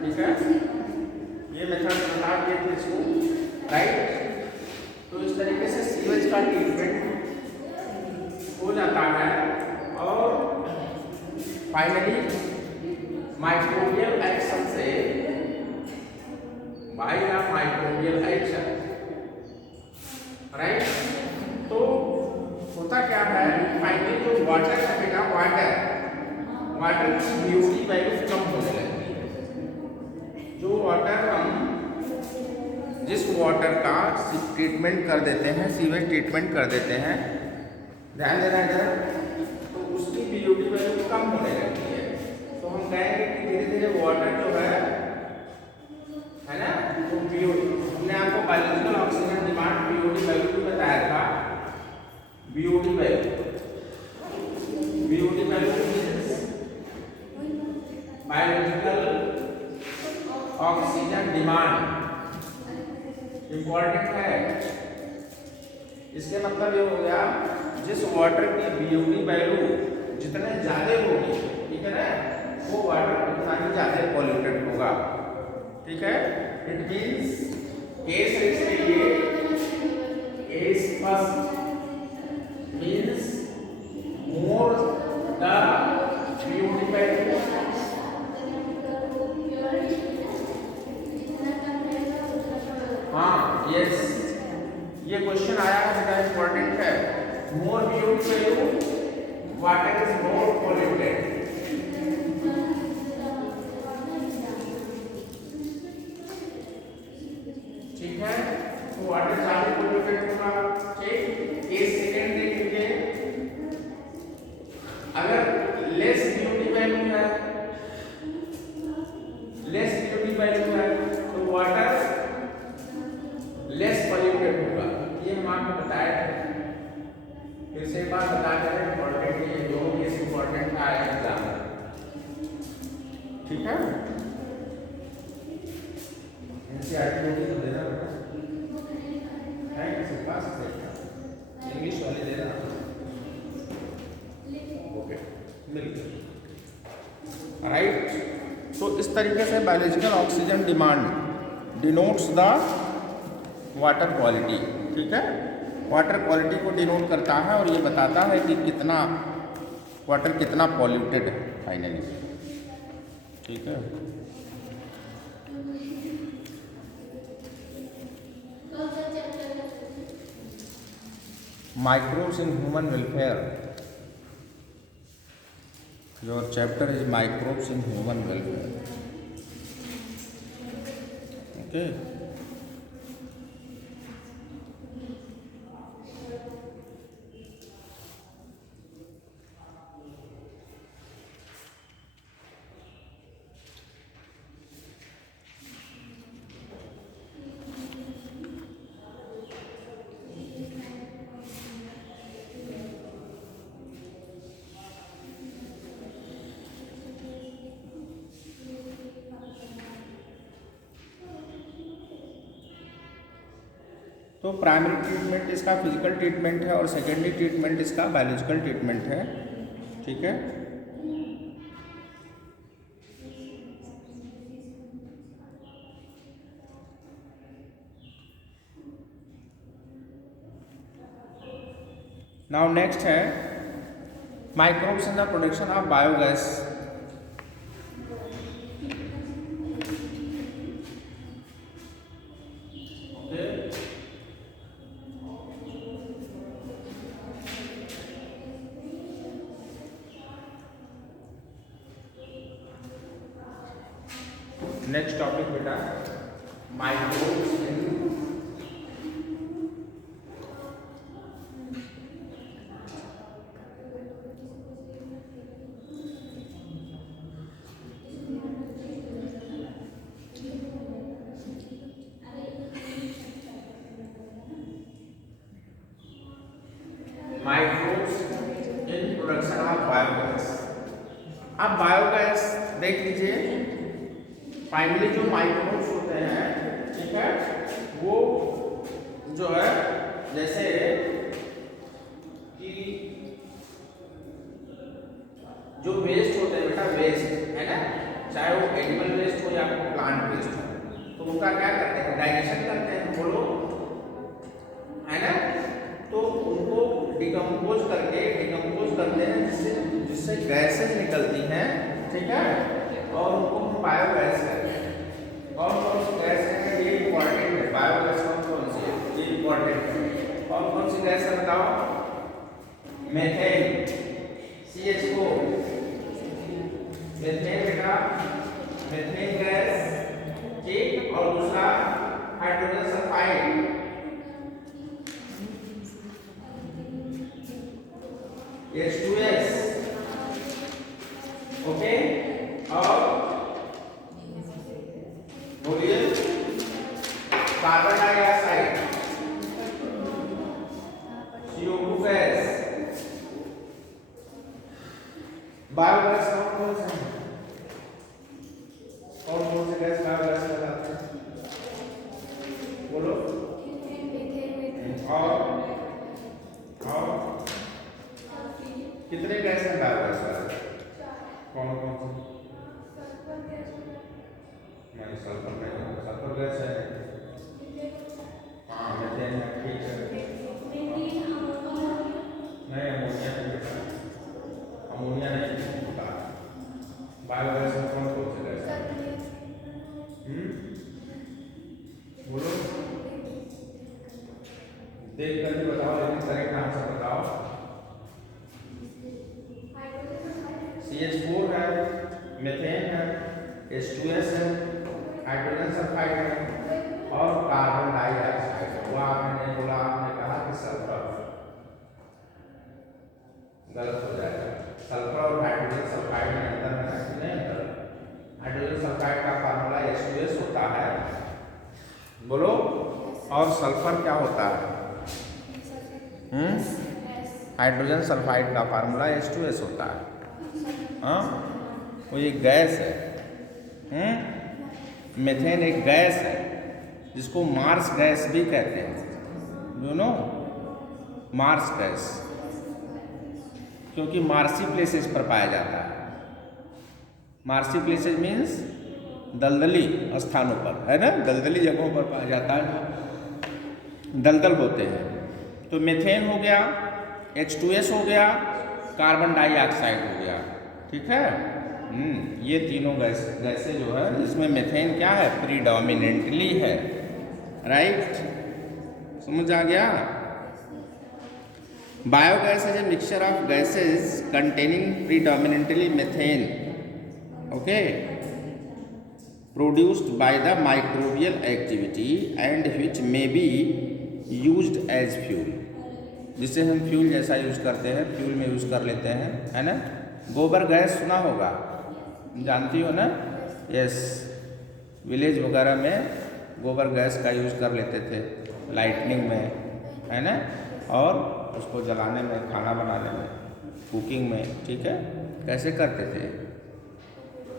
ठीक है, ये मेथड बता दिए थे इसको, राइट। तो इस तरीके से सीवेज का ट्रीटमेंट हो जाता है और फाइनली माइक्रोबियल एक्शन से bye the microbial action, right. तो होता क्या है, फाइनली जो वाटर है बेटा, वाटर की बीओडी वैल्यू कम होने लगती है। जो वाटर हम जिस वाटर का ट्रीटमेंट कर देते हैं, सीवेज ट्रीटमेंट कर देते हैं, ध्यान देना इधर, तो उसकी बीओडी वैल्यू कम होने लगती है। तो हम कहेंगे कि धीरे धीरे वाटर जो है ना, तो बीओडी, हमने आपको biological oxygen demand BOD value भी बताया था। BOD value biological oxygen demand important है। इसके मतलब ये हो गया, जिस वाटर की बीओडी वैल्यू जितने ज्यादा होगी, ठीक है ना, वो वाटर उतना ही ज्यादा पॉल्यूटेड होगा, ठीक है। इट मीन्स केस इसके लिए, case first means more the BOD value, हाँ यस, ये क्वेश्चन आया है बेटा, इंपॉर्टेंट है। More BOD value, water is more polluted, ठीक है। तो वाटर ज्यादा पॉल्यूटेड होगा, ठीक। ये सेकंड देख लीजिए, अगर लेस बीओडी वैल्यू है, तो वाटर लेस पॉल्यूटेड होगा, ये हम आपको बताए थे। फिर से एक बार बता दें, इंपॉर्टेंट ये दो केस इंपॉर्टेंट था एग्जाम, ठीक है। एनसीईआरटी में तो देना है, किसी पास इंग्लिश वाले देना, ओके, मिल गया, राइट। तो इस तरीके से biological oxygen demand denotes the water quality, ठीक है, वाटर क्वालिटी को डिनोट करता है और ये बताता है कि कितना वाटर कितना पॉल्यूटेड है फाइनली, ठीक है। Microbes in human welfare, your chapter is microbes in human welfare, okay. तो प्राइमरी ट्रीटमेंट इसका फिजिकल ट्रीटमेंट है और सेकेंडरी ट्रीटमेंट इसका बायोलॉजिकल ट्रीटमेंट है, ठीक है। नाउ नेक्स्ट है microbes in the production of biogas, next topic बेटा microbes in production of biogas. अब बायोगैस देख लीजिए, फाइनली जो माइक्रोब्स होते हैं, ठीक है, वो जो है जैसे कि जो वेस्ट होते हैं बेटा, वेस्ट है ना, चाहे वो एनिमल वेस्ट हो या उनका क्या करते हैं, डाइजेशन करते हैं, बोलो, है ना। तो उनको डिकम्पोज करते हैं जिससे गैसेज निकलती हैं, ठीक है, और उनको हम बायोगैस कहते हैं। और कौन सी गैस है ये इंपॉर्टेंट है, बायोगैस कौन सी है ये इंपॉर्टेंट है। और कौन सी गैस है बताओ, मीथेन, CH4, मीथेन बेटा, मीथेन गैस, ठीक। और दूसरा हाइड्रोजन सल्फाइड, H2S, ओके। और बोलिए carbon dioxide, CO2 gas. Biogas कौन से हैं, कौन से गैस बायोगैस कहलाते हैं, बोलो। और कितने गैस हैं बायोगैस वाले, कौन कौन से, नहीं सल्फर नहीं, सल्फर गैस है, हाँ मीथेन है, ठीक है, नहीं अमोनिया नहीं होता, अमोनिया नहीं होता। बायोगैस में कौन कौन से गैस है, बोलो, देख करके बताओ, लेकिन करेक्ट आंसर बताओ। CH4 है, मीथेन है, H2S है, हाइड्रोजन सल्फाइड है, और कार्बन डाइऑक्साइड। वो आपने नहीं बोला, आपने कहा कि सल्फर, गलत हो जाएगा। सल्फर और हाइड्रोजन सल्फाइड में अंतर है कि नहीं अंतर। हाइड्रोजन सल्फाइड का फार्मूला H2S होता है, बोलो। और सल्फर क्या होता है, हाइड्रोजन सल्फाइड का फार्मूला H2S होता है। हाँ, वो एक गैस है, मीथेन एक गैस है जिसको मार्स गैस भी कहते हैं, यू नो, मार्स गैस, क्योंकि मार्सी प्लेसेस पर पाया जाता है। मार्सी प्लेसेस मीन्स दलदली स्थानों पर, है ना, दलदली जगहों पर पाया जाता है, दलदल होते हैं। तो मीथेन हो गया, H2S हो गया, कार्बन डाइऑक्साइड हो गया, ठीक है। ये तीनों गैसें जो है, इसमें मीथेन क्या है, प्रीडोमिनेंटली है, राइट, समझ आ गया। Biogas is a mixture of gases containing predominantly methane, okay, produced by the microbial activity and which may be used as fuel, जिसे हम फ्यूल जैसा यूज करते हैं, फ्यूल में यूज कर लेते हैं, है ना। गोबर गैस सुना होगा, जानती हो ना, यस, विलेज वगैरह में गोबर गैस का यूज कर लेते थे लाइटनिंग में, है ना, और उसको जलाने में, खाना बनाने में, कुकिंग में, ठीक है। कैसे करते थे,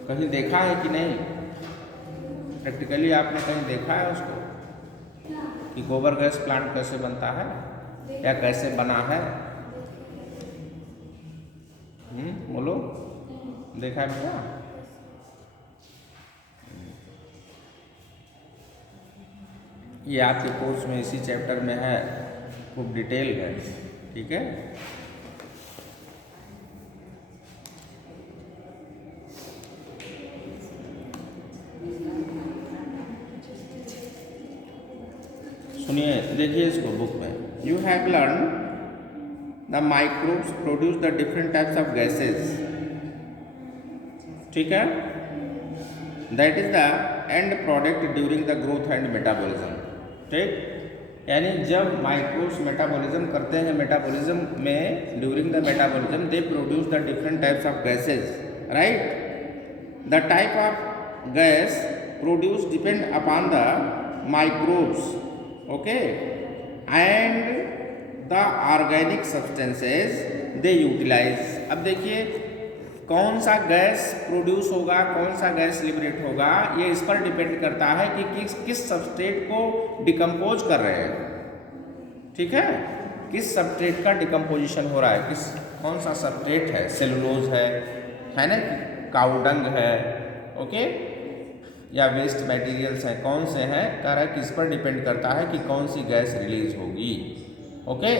कहीं देखा है कि नहीं, प्रैक्टिकली आपने कहीं देखा है उसको कि गोबर गैस प्लांट कैसे बनता है या कैसे बना है, बोलो, देखा है बेटा। ये आपके कोर्स में इसी चैप्टर में है, खूब डिटेल है, ठीक है। सुनिए, देखिए इसको बुक में, you have learn the microbes produce the different types of gases, ठीक है, that is the end product during the growth and metabolism, ठीक। यानी जब माइक्रोब्स मेटाबॉलिज्म करते हैं, मेटाबॉलिज्म में during the metabolism they produce the different types of gases, right. The type of gas produce depend upon the microbes, okay, and the organic substances they utilise. अब देखिए कौन सा गैस प्रोड्यूस होगा, कौन सा गैस लिबरेट होगा, ये इस पर डिपेंड करता है कि किस सबस्ट्रेट को डिकम्पोज कर रहे हैं, ठीक है, किस सबस्ट्रेट का डिकम्पोजिशन हो रहा है, कौन सा सबस्ट्रेट है, सेलुलोज है ना, काउडंग है, ओके, या वेस्ट मटेरियल्स हैं, कौन से हैं, कह रहा है किस पर डिपेंड करता है कि कौन सी गैस रिलीज होगी। Okay,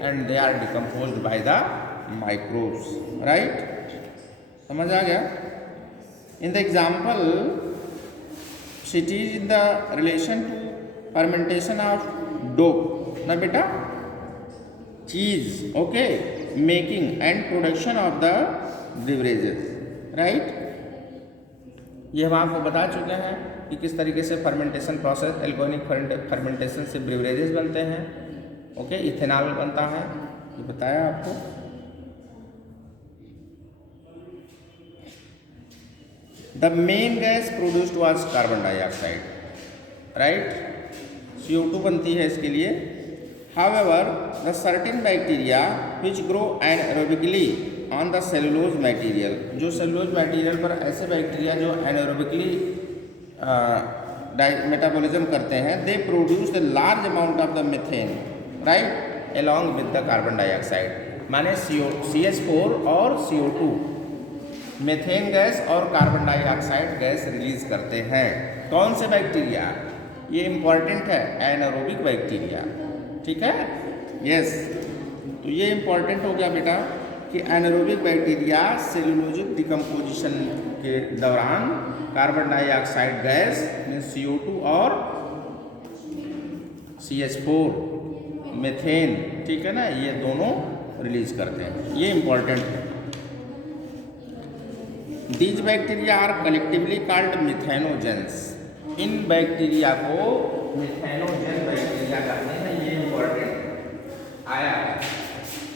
and they are decomposed by the microbes, right. समझ आ गया। In the example it is in the relation to fermentation of dough ना बेटा, cheese, okay, making and production of the beverages, right. ये हम आपको बता चुके हैं कि किस तरीके से फर्मेंटेशन प्रोसेस, एल्कोहलिक फर्मेंटेशन से ब्रिवरेजेस बनते हैं, ओके, इथेनॉल बनता है, ये बताया आपको। The main gas produced was carbon dioxide, right, CO2 बनती है इसके लिए। However the certain bacteria which grow anaerobically on the cellulose material, जो सेलुलोज मटेरियल पर ऐसे बैक्टीरिया जो एनारोबिकली मेटाबॉलिज्म करते हैं, दे produce the large amount of the methane, right, along with the carbon dioxide, माने CH4 और CO2 मीथेन गैस और carbon dioxide gas release करते हैं। कौन से बैक्टीरिया, ये इंपॉर्टेंट है, एनारोबिक बैक्टीरिया, ठीक है, यस। तो ये इंपॉर्टेंट हो गया बेटा कि एनारोबिक बैक्टीरिया सेलुलोजिक डिकम्पोजिशन के दौरान कार्बन डाइऑक्साइड गैस में CO2 और CH4 मीथेन, ठीक है ना, ये दोनों रिलीज करते हैं, ये इंपॉर्टेंट है। These bacteria are collectively called methanogens, इन बैक्टीरिया को मिथेनोजेन बैक्टीरिया कहते हैं, ये इंपॉर्टेंट आया है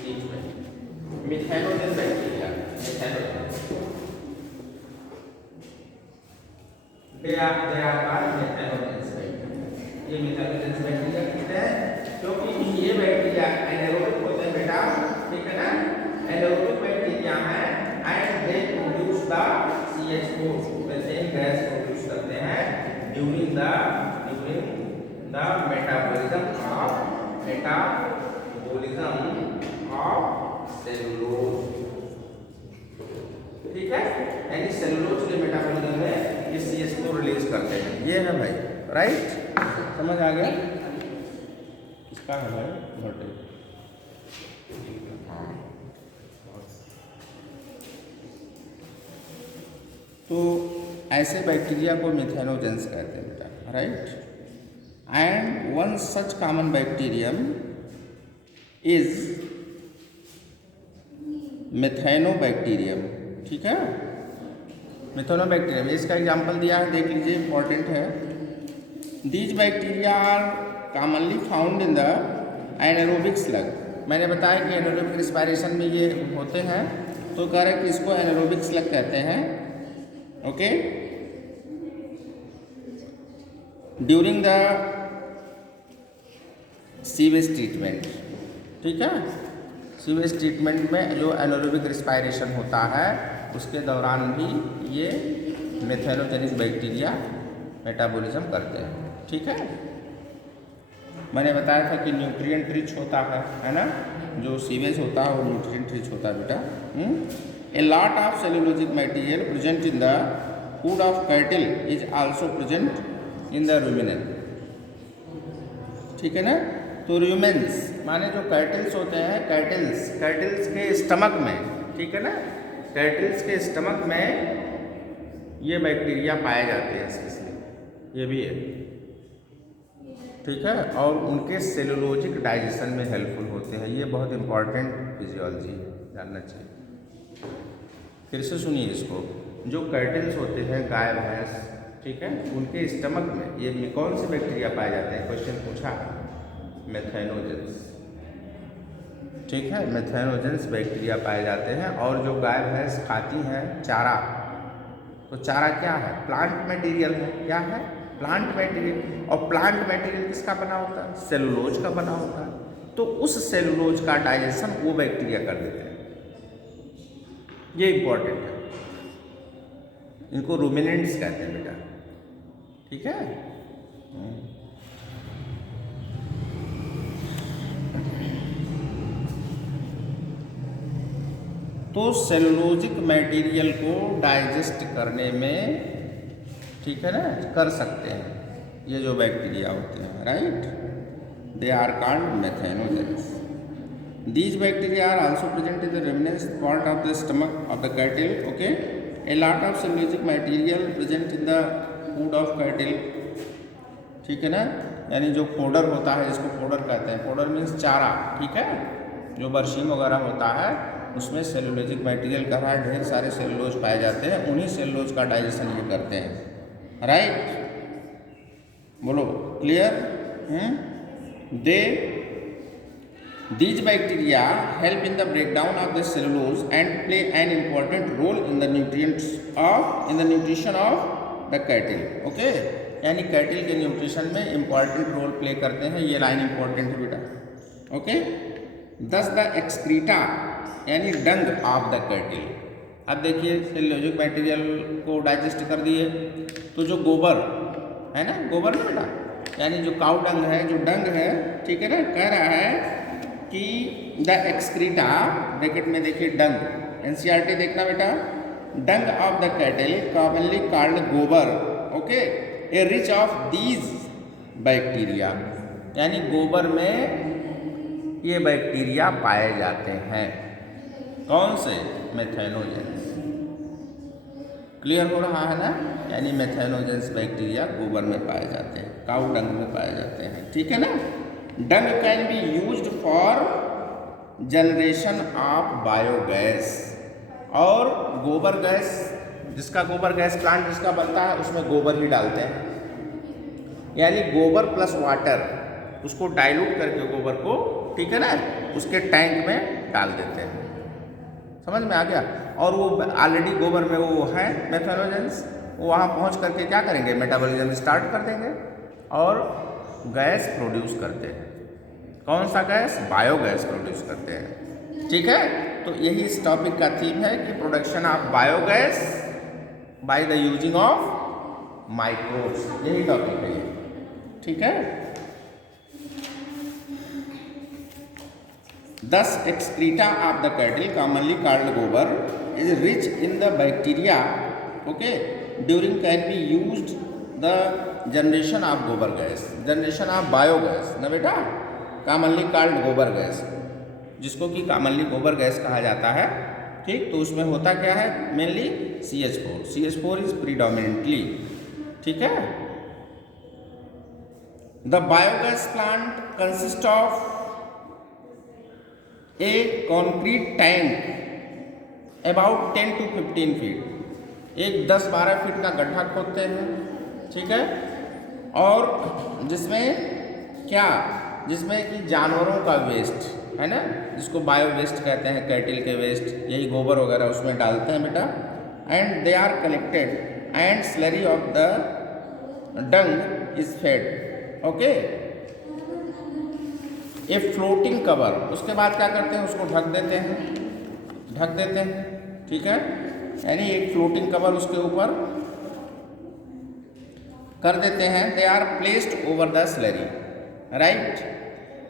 बीच में, methanogen bacteria, methanogen they are called methanogens bacteria, ये मिथेनोजेंस बैक्टीरिया कहते हैं क्योंकि ये बैक्टीरिया एनारोबिक होते हैं बेटा, ठीक है ना, एनारोबिक बैक्टीरिया है and they produce the CH4 methane gas produce करते हैं during the metabolism of cellulose, ठीक है, यानी सेलुलोज के मेटाबॉलिज्म में ये CH4 रिलीज करते हैं, ये है भाई, राइट, समझ आ गया। किसका है भाई वोल्टेज, तो ऐसे बैक्टीरिया को मिथेनोजेंस कहते हैं बेटा, right. And one such common bacterium is Methanobacterium, ठीक है, मिथेनोबैक्टीरियम, इसका एग्जांपल दिया है, देख लीजिए, इंपॉर्टेंट है। These bacteria are commonly found in the anaerobic sludge, मैंने बताया कि एनारोबिक रिस्पायरेशन में ये होते हैं, तो कह रहे हैं कि इसको एनारोबिक स्लग कहते हैं, okay. During the sewage treatment, ठीक है, सीवेज ट्रीटमेंट में जो एनारोबिक रिस्पायरेशन होता है उसके दौरान भी ये मिथेनोजेनिक बैक्टीरिया मेटाबॉलिज्म करते हैं, ठीक है। मैंने बताया था कि न्यूट्रिएंट रिच होता है ना, जो सीवेज होता है वो न्यूट्रिएंट रिच होता है बेटा। A lot of cellulosic material present in the food of cattle is also present in the rumen, ठीक है ना। तो रूमेन्स माने जो कैटल्स होते हैं, कैटल्स के स्टमक में, ठीक है ना, कैटल्स के स्टमक में ये बैक्टीरिया पाए जाते हैं, इसलिए ये भी है, ठीक है, और उनके सेलुलोजिक डाइजेशन में हेल्पफुल होते हैं, ये बहुत इंपॉर्टेंट फिजियोलॉजी है, जानना चाहिए। फिर से सुनिए इसको, जो कैटल्स होते हैं, गाय भैंस, ठीक है, उनके स्टमक में ये कौन से बैक्टीरिया पाए जाते हैं, क्वेश्चन पूछा, मिथेनोजेंस, ठीक है, मिथेनोजेंस बैक्टीरिया पाए जाते हैं। और जो गाय भैंस खाती हैं चारा, तो चारा क्या है, प्लांट मटेरियल है, क्या है, प्लांट मटेरियल, और प्लांट मटेरियल किसका बना होता है, सेलुलोज का बना होता है, तो उस सेलुलोज का डाइजेशन वो बैक्टीरिया कर देते हैं, ये इंपॉर्टेंट है, इनको रूमिनेंट्स कहते हैं बेटा, ठीक है। तो सेलुलोजिक मटेरियल को डाइजेस्ट करने में, ठीक है ना, कर सकते हैं ये जो बैक्टीरिया होते हैं, right, they are called methanogens. These bacteria are also present in the remnants part of the stomach of the cattle. Okay, a lot of cellulosic material present in the food of cattle. ठीक है ना, यानी जो fodder होता है, जिसको fodder कहते हैं, फोडर मीन्स चारा, ठीक है, जो बरसीम वगैरह होता है उसमें सेलुलोजिक मटेरियल का है, ढेर सारे सेलुलोज पाए जाते हैं, उन्हीं सेलुलोज का डाइजेशन ये करते हैं, राइट, बोलो clear. They These bacteria help in the breakdown of the cellulose and play an important role in the nutrition of the cattle. Okay, यानी कैटल के न्यूट्रिशन में इम्पॉर्टेंट रोल प्ले करते हैं, ये लाइन इम्पॉर्टेंट है बेटा। Okay, दस the excreta यानी डंग ऑफ द कैटल। अब देखिए सेलुलोजिक मटेरियल को डाइजेस्ट कर दिए, तो जो गोबर है ना, गोबर ना बेटा, यानी जो काउ डंग है, जो डंग है, ठीक है ना, कह रहा है कि द एक्सक्रीटा, ब्रैकेट में देखिए डंग, एनसीईआरटी देखना बेटा, dung of the cattle commonly called gobar. Okay, a rich of these bacteria, यानी गोबर में ये बैक्टीरिया पाए जाते हैं, कौन से, मेथेनोजेंस। क्लियर हो रहा है ना, यानी मेथेनोजेंस बैक्टीरिया गोबर में पाए जाते हैं, काउ डंग में पाए जाते हैं, ठीक है ना। Dung can be used for generation of biogas, और गोबर गैस, जिसका गोबर गैस प्लांट जिसका बनता है उसमें गोबर ही डालते हैं, यानी गोबर प्लस वाटर, उसको डाइल्यूट करके गोबर को, ठीक है ना, उसके टैंक में डाल देते हैं, समझ में आ गया। और वो ऑलरेडी गोबर में वो है मेथेनोजेंस, वो वहाँ पहुँच करके क्या करेंगे, मेटाबॉलिज्म स्टार्ट कर देंगे और गैस प्रोड्यूस करते हैं, कौन सा गैस, बायोगैस प्रोड्यूस करते हैं, ठीक है। तो यही इस टॉपिक का थीम है कि production of biogas by the using of microbes, यही टॉपिक है ये, ठीक है। दस excreta of the cattle commonly called gobar is rich in the bacteria, okay, during can be used the generation of gobar gas, generation of biogas ना बेटा, commonly called गोबर gas, जिसको कि कॉमनली गोबर गैस कहा जाता है, ठीक। तो उसमें होता क्या है, mainly CH4, CH4 is predominantly, ठीक है। The biogas plant consist of A concrete tank about 10 to 15 feet, एक 10-12 फीट का गड्ढा खोदते हैं, ठीक है, और जिसमें क्या, जिसमें कि जानवरों का वेस्ट है ना, जिसको बायो वेस्ट कहते हैं, कैटल के वेस्ट, यही गोबर वगैरह उसमें डालते हैं बेटा, and they are collected and slurry of the dung is fed, okay, a floating cover, उसके बाद क्या करते हैं, उसको ढक देते हैं, ठीक है, यानी एक फ्लोटिंग कवर उसके ऊपर कर देते हैं, they are placed over the slurry, right,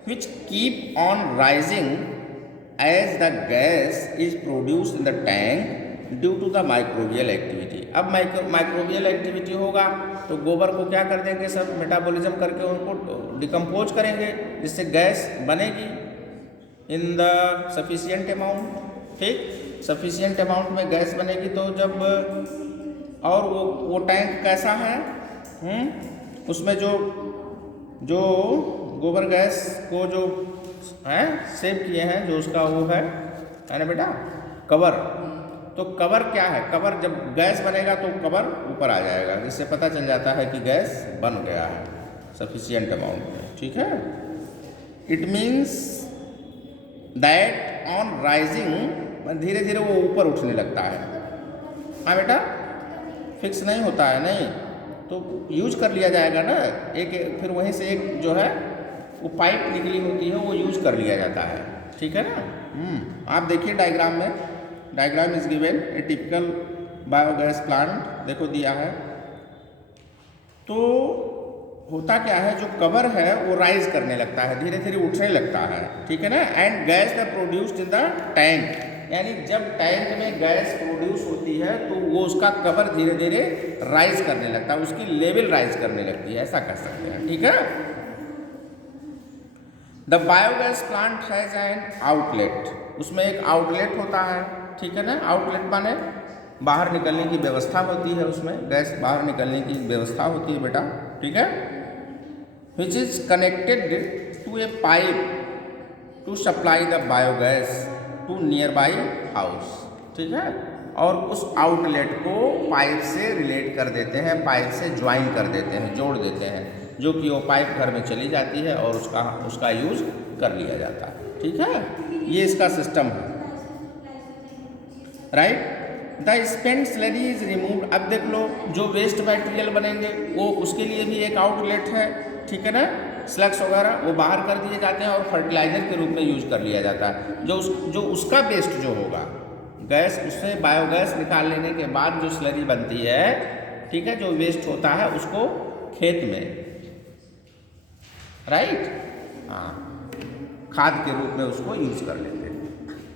which keep on rising as the gas is produced in the tank due to the microbial activity। अब माइक्रोबियल एक्टिविटी होगा तो गोबर को क्या कर देंगे, सब मेटाबॉलिज्म करके उनको डिकम्पोज करेंगे, जिससे गैस बनेगी इन द सफिशिएंट अमाउंट, ठीक, सफिशिएंट अमाउंट में गैस बनेगी। तो जब, और वो टैंक कैसा है, उसमें जो गोबर गैस को जो है सेव किए हैं, जो उसका वो है ना बेटा, कवर, तो कवर क्या है, कवर जब गैस बनेगा तो कवर ऊपर आ जाएगा, जिससे पता चल जाता है कि गैस बन गया है सफिशिएंट अमाउंट में, ठीक है। It means that on rising, धीरे धीरे वो ऊपर उठने लगता है, हाँ बेटा, फिक्स नहीं होता है, नहीं तो यूज कर लिया जाएगा ना, एक फिर वहीं से एक जो है वो पाइप निकली होती है, वो यूज कर लिया जाता है, ठीक है ना। आप देखिए डायग्राम में, diagram is given, A typical biogas plant देखो दिया है। तो होता क्या है, जो कवर है वो राइज करने लगता है, धीरे धीरे उठने लगता है, ठीक है ना, and gas the produced in the tank, यानी जब टैंक में गैस प्रोड्यूस होती है तो वो उसका कवर धीरे धीरे राइज करने लगता है, उसकी लेवल राइज करने लगती है, ऐसा कर सकते हैं। ठीक है। The biogas plant has an outlet, उसमें एक आउटलेट होता है। ठीक है ना, आउटलेट माने बाहर निकलने की व्यवस्था होती है, उसमें गैस बाहर निकलने की व्यवस्था होती है बेटा। ठीक है। Which is connected to a pipe to supply the biogas to nearby house. ठीक है। और उस आउटलेट को पाइप से रिलेट कर देते हैं, पाइप से ज्वाइन कर देते हैं, जोड़ देते हैं, जो कि वो पाइप घर में चली जाती है और उसका यूज कर लिया जाता है। ठीक है, ये इसका सिस्टम है। Right. The spent slurry is removed, अब देख लो जो वेस्ट मटेरियल बनेंगे वो उसके लिए भी एक आउटलेट है। ठीक है ना, स्लग्स वगैरह वो बाहर कर दिए जाते हैं और फर्टिलाइजर के रूप में यूज कर लिया जाता है। जो उसका वेस्ट जो होगा गैस, उससे बायोगैस निकाल लेने के बाद जो स्लरी बनती है, ठीक है, जो वेस्ट होता है उसको खेत में, राइट, हाँ, खाद के रूप में उसको यूज कर लेते हैं।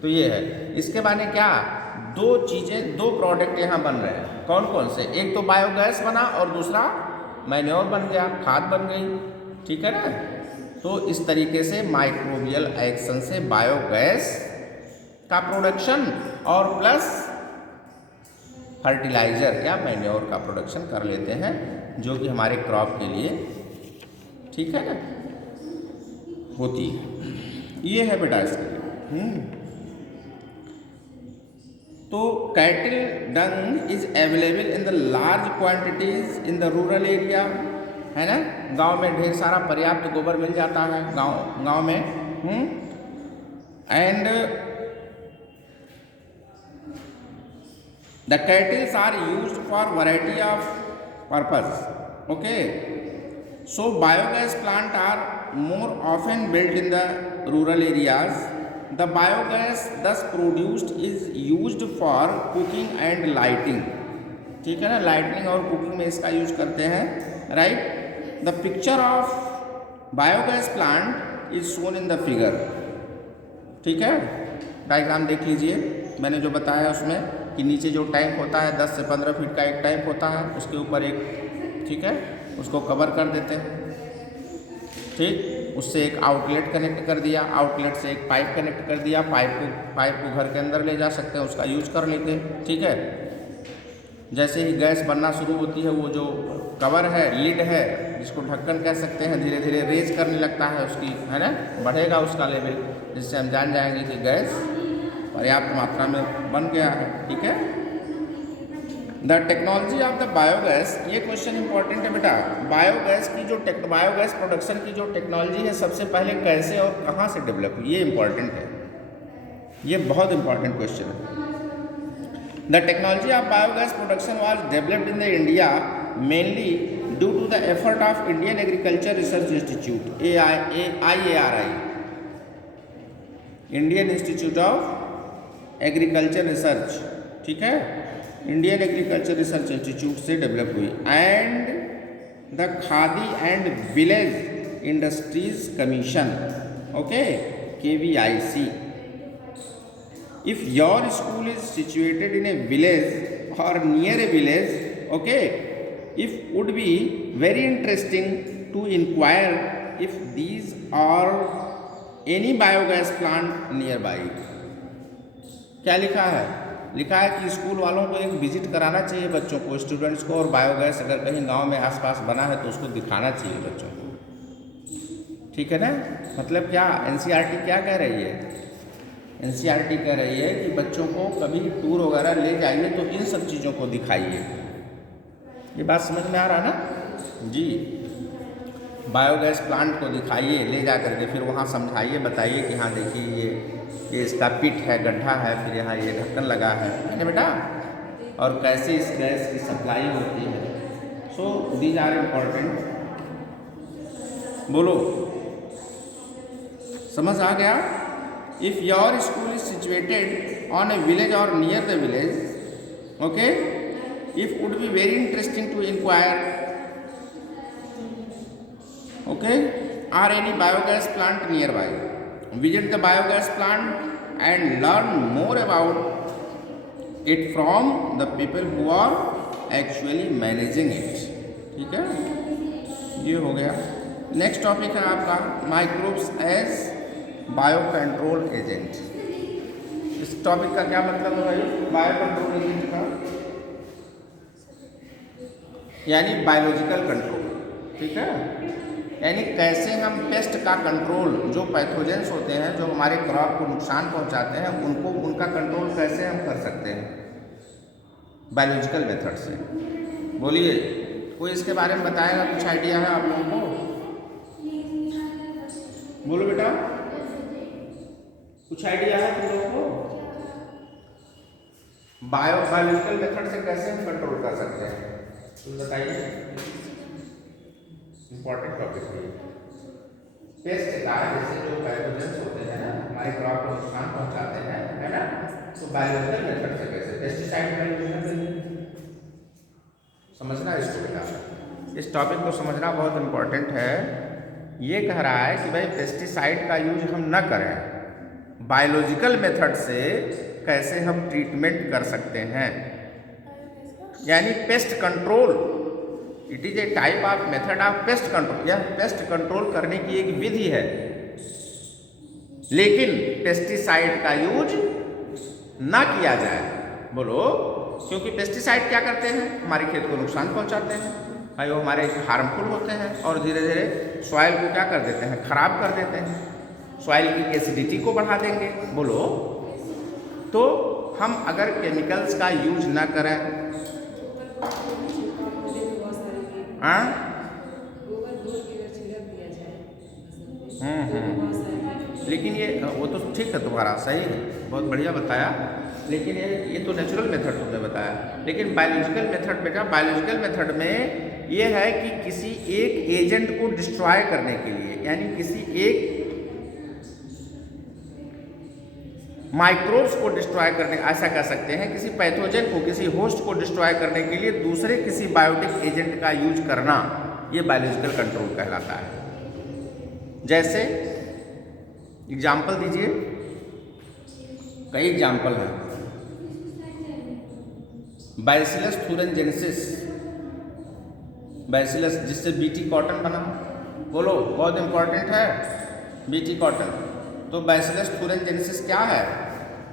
तो ये है, इसके माने क्या, दो चीज़ें, दो प्रोडक्ट यहाँ बन रहे हैं। कौन कौन से, एक तो बायोगैस बना और दूसरा मैन्योर बन गया, खाद बन गई। ठीक है ना। तो इस तरीके से माइक्रोबियल एक्शन से बायोगैस का प्रोडक्शन और प्लस फर्टिलाइजर या मैन्योर का प्रोडक्शन कर लेते हैं, जो कि हमारे क्रॉप के लिए, ठीक है ना, होती है। ये है बेटा इसके लिए। तो cattle Dang is available in the large quantities in the rural area, है ना, गांव में ढेर सारा पर्याप्त गोबर मिल जाता है गांव में। And the cattles are used for variety of purpose. Okay, so biogas plant are more often built in the rural areas. The biogas thus produced is used for cooking and lighting. ठीक है ना, lightning और cooking में इसका use करते हैं। Right. The picture of biogas plant is shown in the figure. ठीक है, डायग्राम देख लीजिए, मैंने जो बताया उसमें कि नीचे जो टैंक होता है 10 से 15 फीट का एक टैंक होता है, उसके ऊपर एक, ठीक है, उसको कवर कर देते हैं। ठीक, उससे एक आउटलेट कनेक्ट कर दिया, आउटलेट से एक पाइप कनेक्ट कर दिया, पाइप को घर के अंदर ले जा सकते हैं, उसका यूज कर लेते हैं। ठीक है। जैसे ही गैस बनना शुरू होती है, वो जो कवर है, लिड है, जिसको ढक्कन कह सकते हैं, धीरे धीरे रेज करने लगता है उसकी, है ना, बढ़ेगा उसका लेवल, जिससे हम जान जाएंगे कि गैस पर्याप्त मात्रा में बन गया है। ठीक है। The technology of the biogas, ये क्वेश्चन इंपॉर्टेंट है बेटा। बायोगैस की जो बायोगैस प्रोडक्शन की जो टेक्नोलॉजी है, सबसे पहले कैसे और कहाँ से डेवलप हुई, ये इंपॉर्टेंट है, ये बहुत इंपॉर्टेंट क्वेश्चन है। The technology of biogas production was developed in the India mainly due to the effort of Indian agriculture research institute, IARI, Indian institute of agriculture research. ठीक है, इंडियन एग्रीकल्चर रिसर्च इंस्टीट्यूट से develop हुई। And the Khadi and village industries commission, okay, KVIC। If your school is situated in a village और near a village, okay, if would be very interesting to inquire if these are any biogas plant nearby. क्या लिखा है, लिखा है कि school वालों को एक विजिट कराना चाहिए बच्चों को, स्टूडेंट्स को, और बायोगैस अगर कहीं गांव में आसपास बना है तो उसको दिखाना चाहिए बच्चों को। ठीक है ना, मतलब क्या NCERT क्या कह रही है, NCERT कह रही है कि बच्चों को कभी टूर वगैरह ले जाइए तो इन सब चीज़ों को दिखाइए। ये बात समझ में आ रहा ना जी, बायोगैस प्लांट को दिखाइए ले जा करके, फिर वहाँ समझाइए, बताइए कि हाँ देखिए ये इसका पिट है, गड्ढा है, फिर यहाँ ये ढक्कन लगा है ना बेटा, और कैसे इस गैस की सप्लाई होती है। So these are important. बोलो, समझ आ गया। If your school is situated on a village और near the village, okay, if would be very interesting to inquire, okay, are any biogas plant nearby, visit the biogas plant and learn more about it from the people who are actually managing it. ठीक है, ये हो गया. Next topic है आपका microbes as bio control agent. इस topic का क्या मतलब है भाई? बायो कंट्रोल एजेंट का यानी बायोलॉजिकल कंट्रोल. ठीक है, यानी कैसे हम पेस्ट का कंट्रोल, जो पैथोजेंस होते हैं जो हमारे क्रॉप को नुकसान पहुंचाते हैं, उनको उनका कंट्रोल कैसे हम कर सकते हैं बायोलॉजिकल मेथड से. बोलिए, कोई इसके बारे में बताएगा? कुछ आइडिया है आप लोगों को? बोलो बेटा, कुछ आइडिया है तुम लोगों को? बायोलॉजिकल मेथड से कैसे हम कंट्रोल कर सकते हैं? तुम बताइए. इंपॉर्टेंट टॉपिक है. पेस्ट का जैसे जो पैथोजेंस होते हैं ना, हमारे क्रॉप को नुकसान पहुंचाते हैं, है ना, तो बायोलॉजिकल मेथड से कैसे पेस्टिसाइड का यूज करेंगे. समझना इसको बेटा, इस टॉपिक को समझना बहुत इंपॉर्टेंट है. ये कह रहा है कि भाई पेस्टिसाइड का यूज हम न करें, बायोलॉजिकल मेथड से कैसे हम ट्रीटमेंट कर सकते हैं, यानी pest control. It is a type of method of pest control. यह पेस्ट कंट्रोल करने की एक विधि है, लेकिन पेस्टिसाइड का यूज ना किया जाए. बोलो, क्योंकि पेस्टिसाइड क्या करते हैं? हमारे खेत को नुकसान पहुंचाते हैं भाई, वो हमारे हार्मफुल होते हैं और धीरे धीरे सॉइल को क्या कर देते हैं? खराब कर देते हैं. सॉइल की एसिडिटी को बढ़ा देंगे. बोलो, तो हम अगर केमिकल्स का यूज ना करें, लेकिन ये वो तो ठीक है, तुम्हारा सही है, बहुत बढ़िया बताया. लेकिन ये तो नेचुरल मेथड तुमने बताया. लेकिन बायोलॉजिकल मेथड बेटा, बायोलॉजिकल मेथड में ये है कि किसी एक एजेंट को डिस्ट्रॉय करने के लिए, यानी किसी एक माइक्रोब्स को डिस्ट्रॉय करने, ऐसा कह सकते हैं, किसी पैथोजन को, किसी होस्ट को डिस्ट्रॉय करने के लिए दूसरे किसी बायोटिक एजेंट का यूज करना, ये बायोलॉजिकल कंट्रोल कहलाता है. जैसे एग्जाम्पल दीजिए, कई एग्जाम्पल हैं. बैसिलस thuringiensis, बैसिलस जिससे बीटी कॉटन बना. बोलो, बहुत इंपॉर्टेंट है बीटी कॉटन. तो बैसिलस thuringiensis क्या है?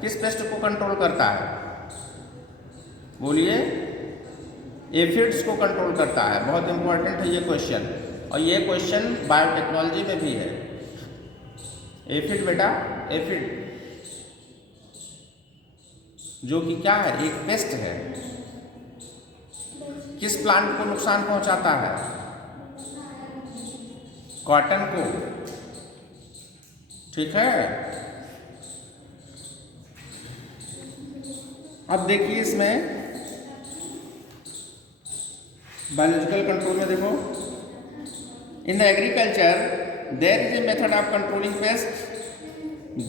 किस पेस्ट को कंट्रोल करता है? बोलिए, एफिड्स को कंट्रोल करता है. बहुत इंपॉर्टेंट है ये क्वेश्चन, और ये क्वेश्चन बायोटेक्नोलॉजी में भी है. एफिड बेटा, एफिड जो कि क्या है? एक पेस्ट है. किस प्लांट को नुकसान पहुंचाता है? कॉटन को. ठीक है, अब देखिए इसमें बायोलॉजिकल कंट्रोल में देखो, in the agriculture there is a method of controlling pest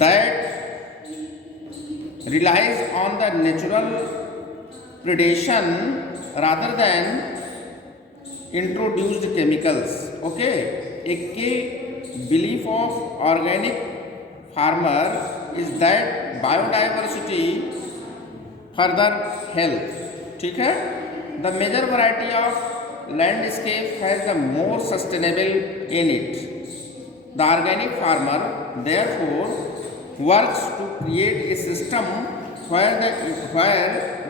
that relies on the natural predation rather than introduced chemicals. Okay, a key belief of organic farmer is that biodiversity further health. ठीक है, the major variety of landscape has the more sustainable in it. The organic farmer therefore works to create a system where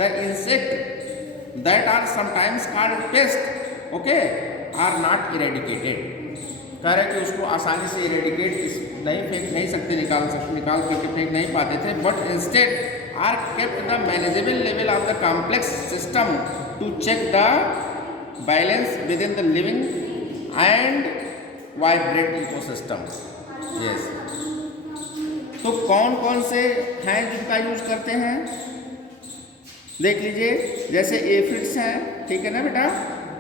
the insect that are sometimes called pest, okay, are not eradicated. कह रहे कि उसको आसानी से eradicate नहीं फेंक नहीं सकते, निकाल करके फेंक नहीं पाते थे, but instead are kept the manageable level of the complex system to check the balance within the living and vibrant ecosystem. Yes, तो कौन कौन से हैं जिनका यूज करते हैं? देख लीजिए, जैसे एफिड्स हैं, ठीक है ना बेटा,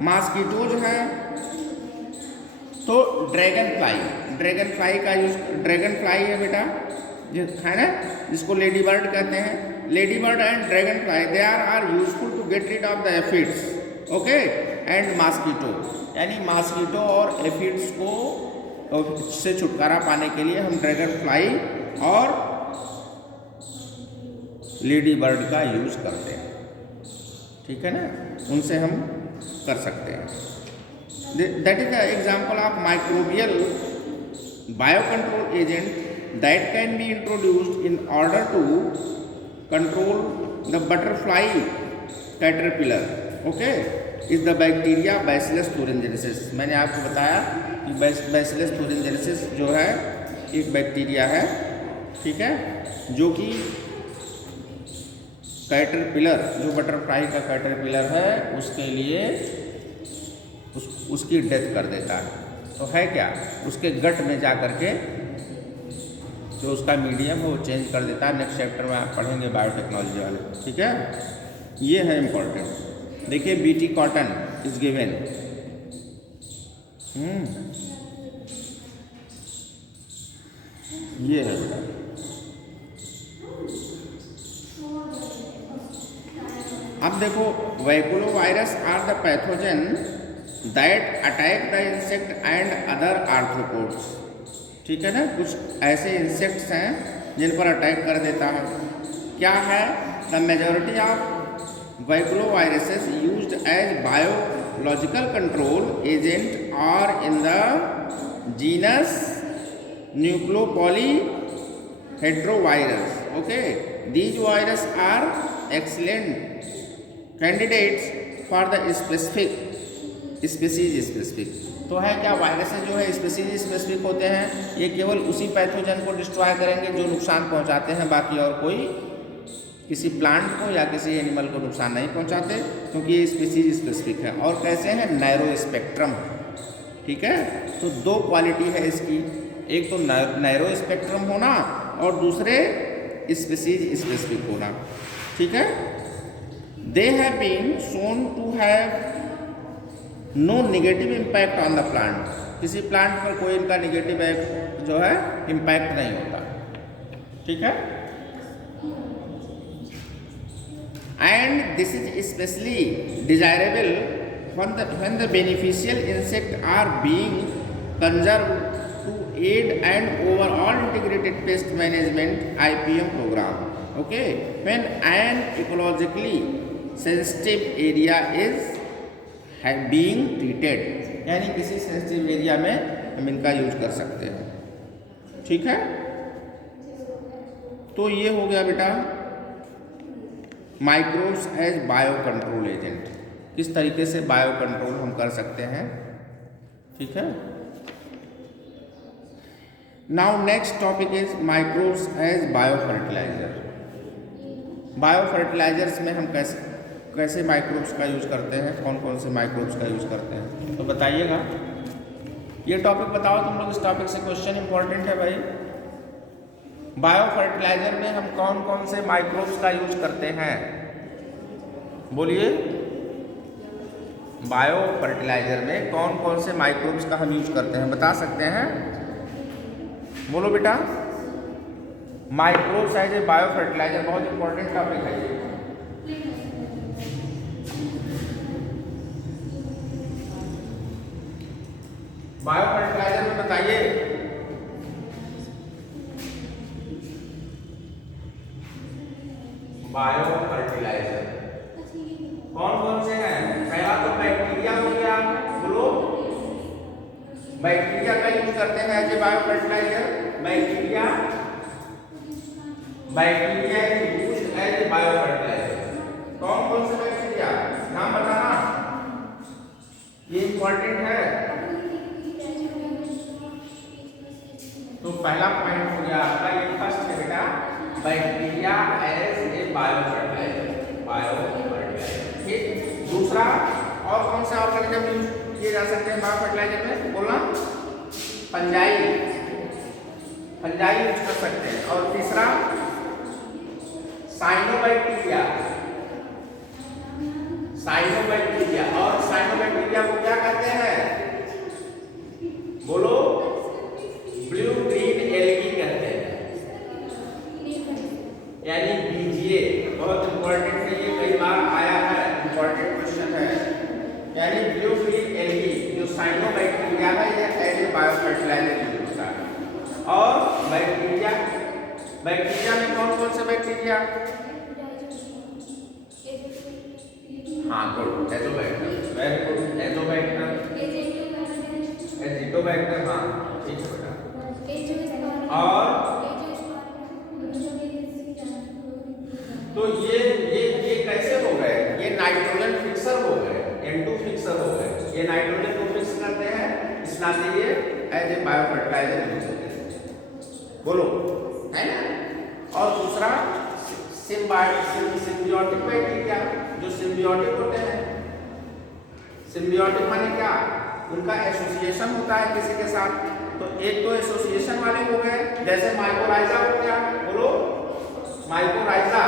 मॉस्किटोज हैं, तो ड्रैगन फ्लाई का यूज, ड्रैगन फ्लाई है बेटा, जो है ना, जिसको लेडी बर्ड कहते हैं. Ladybird and dragonfly they are useful to get rid of the aphids. Okay, and mosquito, यानी मॉस्किटो और एफिड्स को से छुटकारा पाने के लिए हम ड्रैगन फ्लाई और लेडी बर्ड का यूज करते हैं, ठीक है ना, उनसे हम कर सकते हैं। That is the example of microbial biocontrol agent that can be introduced in order to control the butterfly caterpillar, okay, is the bacteria Bacillus thuringiensis। मैंने आपको बताया कि बैसिलस thuringiensis जो है एक बैक्टीरिया है, ठीक है, जो कि कैटरपिलर, जो बटरफ्लाई का कैटरपिलर है उसके लिए उसकी डेथ कर देता है। तो है क्या, उसके गट में जा कर के जो उसका मीडियम है वो चेंज कर देता है। नेक्स्ट चैप्टर में आप पढ़ेंगे बायोटेक्नोलॉजी वाले, ठीक है, ये है इम्पोर्टेंट। देखिए बीटी कॉटन इज गिवन, ये है बेटा। अब देखो baculovirus are the pathogen that attack the insect and other arthropods, ठीक है ना, कुछ ऐसे इंसेक्ट्स हैं जिन पर अटैक कर देता है। क्या है, the majority of baculoviruses used as biological control agent are in the genus nucleopolyhedrovirus, okay, these virus are excellent candidates for the species. तो है क्या, वायरसेस जो है स्पेसीज स्पेसिफिक होते हैं, ये केवल उसी पैथोजन को डिस्ट्रॉय करेंगे जो नुकसान पहुंचाते हैं, बाकी और कोई किसी प्लांट को या किसी एनिमल को नुकसान नहीं पहुंचाते, क्योंकि ये स्पेसीज स्पेसिफिक है। और कैसे हैं, नैरो स्पेक्ट्रम, ठीक है। तो दो क्वालिटी है इसकी, एक तो नैरो स्पेक्ट्रम होना और दूसरे स्पेसीज स्पेसिफिक होना, ठीक है। They have been shown to have no negative impact on the plant। किसी प्लांट पर कोई इनका नेगेटिव जो है इम्पैक्ट नहीं होता, ठीक है। And this is especially desirable when the beneficial insect are being conserved to aid an overall integrated pest management IPM program, okay, when an ecologically sensitive area is being treated, यानी किसी sensitive area में हम इनका use कर सकते हैं, ठीक है। तो ये हो गया बेटा microbes as bio control agent, किस तरीके से बायो कंट्रोल हम कर सकते हैं, ठीक है। Now next topic is microbes as bio fertiliser. Bio fertilisers में हम कैसे माइक्रोब्स का यूज करते हैं, कौन कौन से माइक्रोब्स का यूज करते हैं, तो बताइएगा। ये टॉपिक बताओ तुम लोग, इस टॉपिक से क्वेश्चन इंपॉर्टेंट है भाई। बायो फर्टिलाइजर में हम कौन कौन से माइक्रोब्स का यूज करते हैं, बोलिए। बायो फर्टिलाइजर में कौन कौन से माइक्रोब्स का हम यूज करते हैं, बता सकते हैं, बोलो बेटा। Microbes as a bio fertiliser, बहुत इंपॉर्टेंट टॉपिक है ये। बायो फर्टिलाइजर में बताइए, बायो फर्टिलाइजर कौन कौन से हैं। पहला तो बैक्टीरिया हो गया, बोलो। बैक्टीरिया का यूज करते हैं as a bio fertiliser. Bacteria is used as a bio fertiliser. कौन कौन से बैक्टीरिया, नाम बताना, ये इंपॉर्टेंट है। तो पहला पॉइंट हो गया आपका, ये फर्स्ट है बेटा, bacteria as a bio fertiliser, ठीक। दूसरा, और कौन सा ऑर्गेनिज्म यूज किए जा सकते हैं बायो फर्टिलाइजर में, बोलना। फंजाई यूज कर सकते हैं। और तीसरा साइनोबैक्टीरिया। और साइनोबैक्टीरिया को क्या कहते हैं, बोलो। ब्लू ग्रीन एल्गी कहते हैं, यानी बीजीए। बहुत इंपॉर्टेंट है ये, कई बार आया है, इंपॉर्टेंट क्वेश्चन है। यानी ब्लू ग्रीन एल्गी जो साइनोबैक्टीरिया है, ये as a bio fertiliser use होता है। और बैक्टीरिया में कौन कौन से बैक्टीरिया, हाँ good, Azotobacter, very good, Azotobacter, Azotobacter, हाँ ठीक है बेटा। और तो ये कैसे हो गए, ये नाइट्रोजन फिक्सर हो गए, N2 फिक्सर हो गए, ये नाइट्रोजन को फिक्स करते हैं, इस नाते ये as a bio fertiliser use होते हैं, बोलो है ना। और दूसरा सिम्बियोटिक बैक्टीरिया, जो सिम्बियोटिक होते हैं, सिम्बियोटिक माने क्या, उनका एसोसिएशन होता है किसी के साथ। तो एक तो एसोसिएशन वाले हो गए, जैसे माइकोराइजा हो गया, बोलो माइकोराइजा।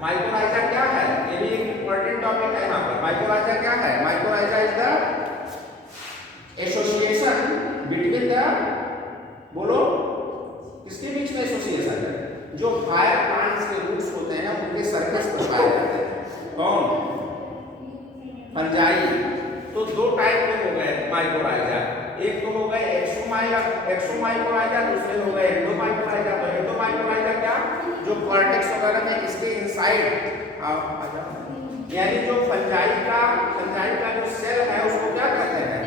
माइकोराइजा क्या है, ये भी एक इंपॉर्टेंट टॉपिक है यहाँ पर। माइकोराइजा क्या है, mycorrhiza is the association between the, बोलो किसके बीच में एसोसिएशन है, जो हायर प्लांट्स के रूट्स होते हैं उनके सरफेस पर पाए जाते हैं। कौन, फंजाई। तो दो टाइप के हो गए माइकोराइजा, एक तो हो गए एक्सोमाइकोराइजा, दूसरे हो गए एंडोमाइकोराइजा। तो एंडोमाइकोराइजा क्या, जो कॉर्टेक्स वगैरह में इसके इनसाइड, यानी जो फंजाई का जो सेल है उसको क्या कहते हैं,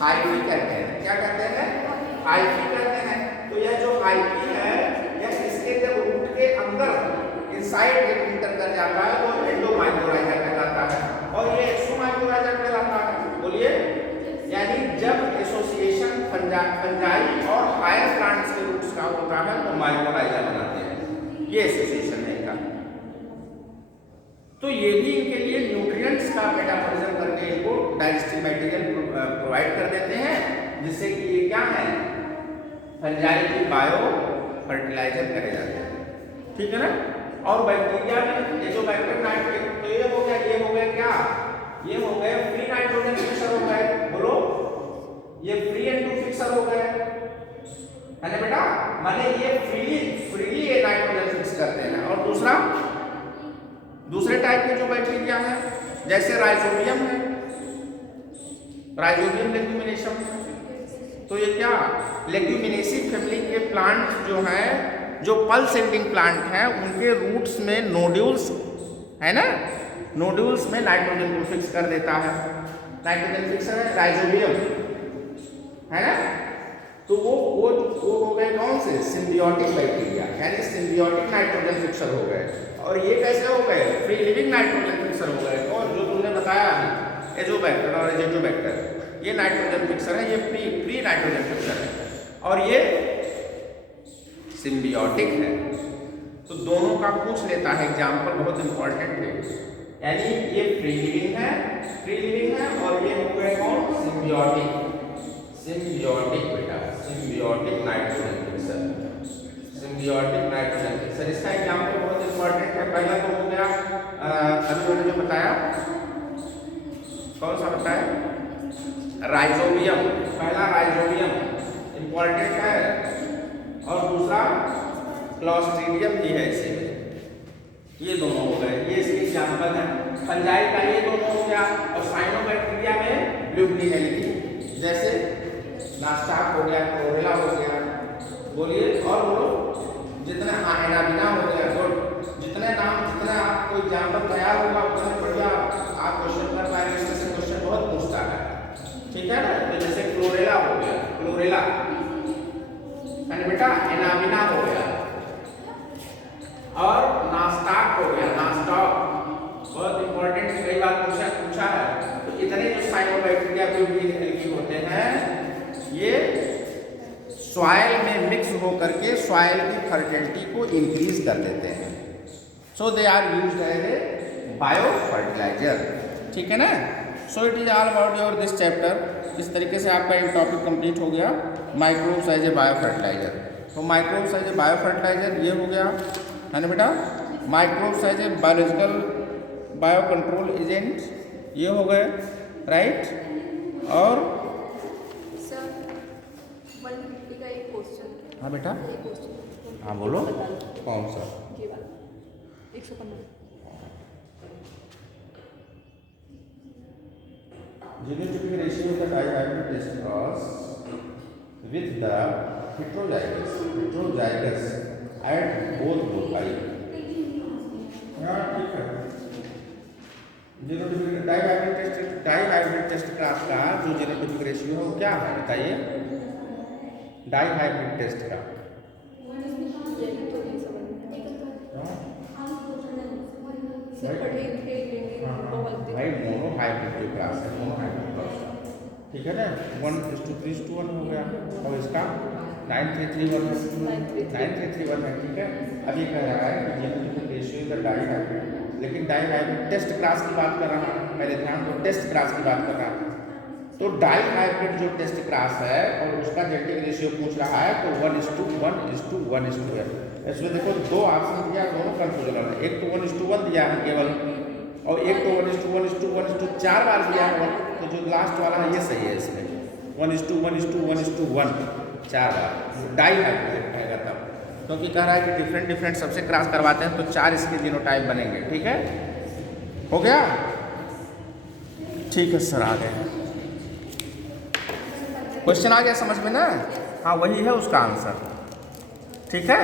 हाइफी कहते हैं। क्या कहते हैं, हाइफी कहते हैं। तो यह जो हाइफी है, यह इसके जब रूट के अंदर इनसाइड एंटर कर जाता है तो एंडोमाइकोराइजा कहलाता है, और ये एक्सोमाइकोराइजा कहलाता है। बोलिए, यानी जब एसोसिएशन फंजाई और हायर प्लांट्स के रूट्स का होता है तो माइकोराइजा बनाते हैं, ये एसोसिएशन है इनका। तो ये भी इनके लिए न्यूट्रिएंट्स का मेटाबॉलिज्म करके इनको डाइजेस्टिव मटेरियल प्रोवाइड कर देते हैं, जिससे कि ये क्या है, फंजाई की बायो फर्टिलाइजर करे जाते हैं, ठीक है ना। और बैक्टीरिया में ये जो बैक्टीरिया नाइट्रोजन, तो ये हो गया क्या, ये हो गए फ्री नाइट्रोजन फिक्सर हो गए, बोलो ये फ्री N2 फिक्सर हो गए, है ना बेटा। माने ये फ्रीली ये नाइट्रोजन फिक्स करते हैं। और दूसरे टाइप के जो बैक्टीरिया हैं, जैसे राइजोबियम है, राइजोबियम लेग्यूमिनेशियम, तो ये क्या, लेग्यूमिनेसी फैमिली के प्लांट जो हैं, जो पल्स एंडिंग प्लांट हैं, उनके रूट्स में नोड्यूल्स है ना, नोड्यूल्स में नाइट्रोजन को फिक्स कर देता है। नाइट्रोजन फिक्सर है राइजोबियम, है ना। तो वो हो गए कौन से, सिम्बियोटिक बैक्टीरिया, यानी सिम्बियोटिक नाइट्रोजन फिक्सर हो गए। और ये कैसे हो गए, फ्री लिविंग नाइट्रोजन फिक्सर हो गए। और जो तुमने बताया अभी, एजोबैक्टर और एजिटोबैक्टर, ये नाइट्रोजन फिक्सर है, ये फ्री नाइट्रोजन फिक्सर है, और ये सिम्बियोटिक है। तो दोनों का पूछ लेता है एग्जाम्पल, बहुत इंपॉर्टेंट है। यानी ये फ्री लिविंग है, और ये हो गए कौन, सिम्बियोटिक बेटा, symbiotic nitrogen fixer, symbiotic nitrogen fixer. इसका एग्जाम्पल बहुत इंपॉर्टेंट है। पहला तो हो गया अभी मैंने जो बताया, कौन सा बताया, राइजोबियम, पहला राइजोबियम इंपॉर्टेंट है, और दूसरा क्लॉस्ट्रीडियम भी है इसी में। ये दोनों हो गए, ये इसके एग्जाम्पल है। फंजाई का ये दोनों हो गया, और साइनोबैक्टीरिया में ल्यूबिनिनेलिटी, जैसे नास्टाक हो गया, क्लोरेला हो गया, बोलिए और बोलो, जितने एनाबिना हो गया, गुड, जितने आपको एग्जाम्पल तैयार होगा उतने बढ़िया आप क्वेश्चन कर पाएंगे। इसमें से क्वेश्चन बहुत पूछता है, ठीक है ना। तो जैसे क्लोरेला हो गया, क्लोरेला बेटा, एनाबिना हो गया, और नास्टाक हो गया, नास्टाक बहुत इंपॉर्टेंट, कई बार पूछा है। तो इतने जो साइनोबैक्टीरिया भी होते हैं, ये सॉइल में मिक्स होकर के सॉइल की फर्टिलिटी को इंक्रीज कर देते हैं। So they are used as a bio fertiliser, ठीक है ना। So it is all about your this chapter. इस तरीके से आपका एक टॉपिक कंप्लीट हो गया, microbes as a bio fertilizer. तो microbes as a bio fertilizer ये हो गया, है ना बेटा। Microbes as a biological bio control agent, ये हो गए, राइट। और हाँ बेटा, हाँ बोलो, कौन सा, 115 genetic ratio of the dihybrid testosterone with the heterozygous at both loci। हाँ ठीक है। डाई हाइब्रिड टेस्ट क्लास का जो जीनोटाइपिक रेशियो है वो क्या है बताइए, डाई हाइब्रिड टेस्ट का। यही तो नहीं समझ में सिर्फ पढ़े थे बहुत भाई मोनो हाइब्रिड जो क्लास है, मोनो हाइब्रिड क्लास का, ठीक है ना, 1:3:1 हो गया, और इसका 9331 है, 9331 है, ठीक है। अभी कह रहा है कि genotypic ratio is dihybrid, लेकिन डाई हाइब्रिड टेस्ट क्लास की बात कर रहा हूँ, पहले ध्यान दो, टेस्ट क्लास की बात कर रहा हूँ। तो डाई हाइब्रिड जो टेस्ट क्लास है और उसका जेनेटिक रेशियो पूछ रहा है तो 1:1:1 है। इसमें देखो दो ऑप्शन दिया, दोनों कंफ्यूजन है, एक तो 1:1 दिया है केवल, और एक तो 1:1:1 4 बार दिया है, तो जो लास्ट वाला है ये सही है, इसमें 1:1:1 4 बार डाई हाइब्रिड आएगा तब, क्योंकि कह रहा है कि डिफरेंट सबसे क्रॉस करवाते हैं तो 4 इसके जीनोटाइप बनेंगे, ठीक है, हो गया, ठीक है सर, आ गए क्वेश्चन आ गया समझ में ना, हाँ वही है उसका आंसर, ठीक है।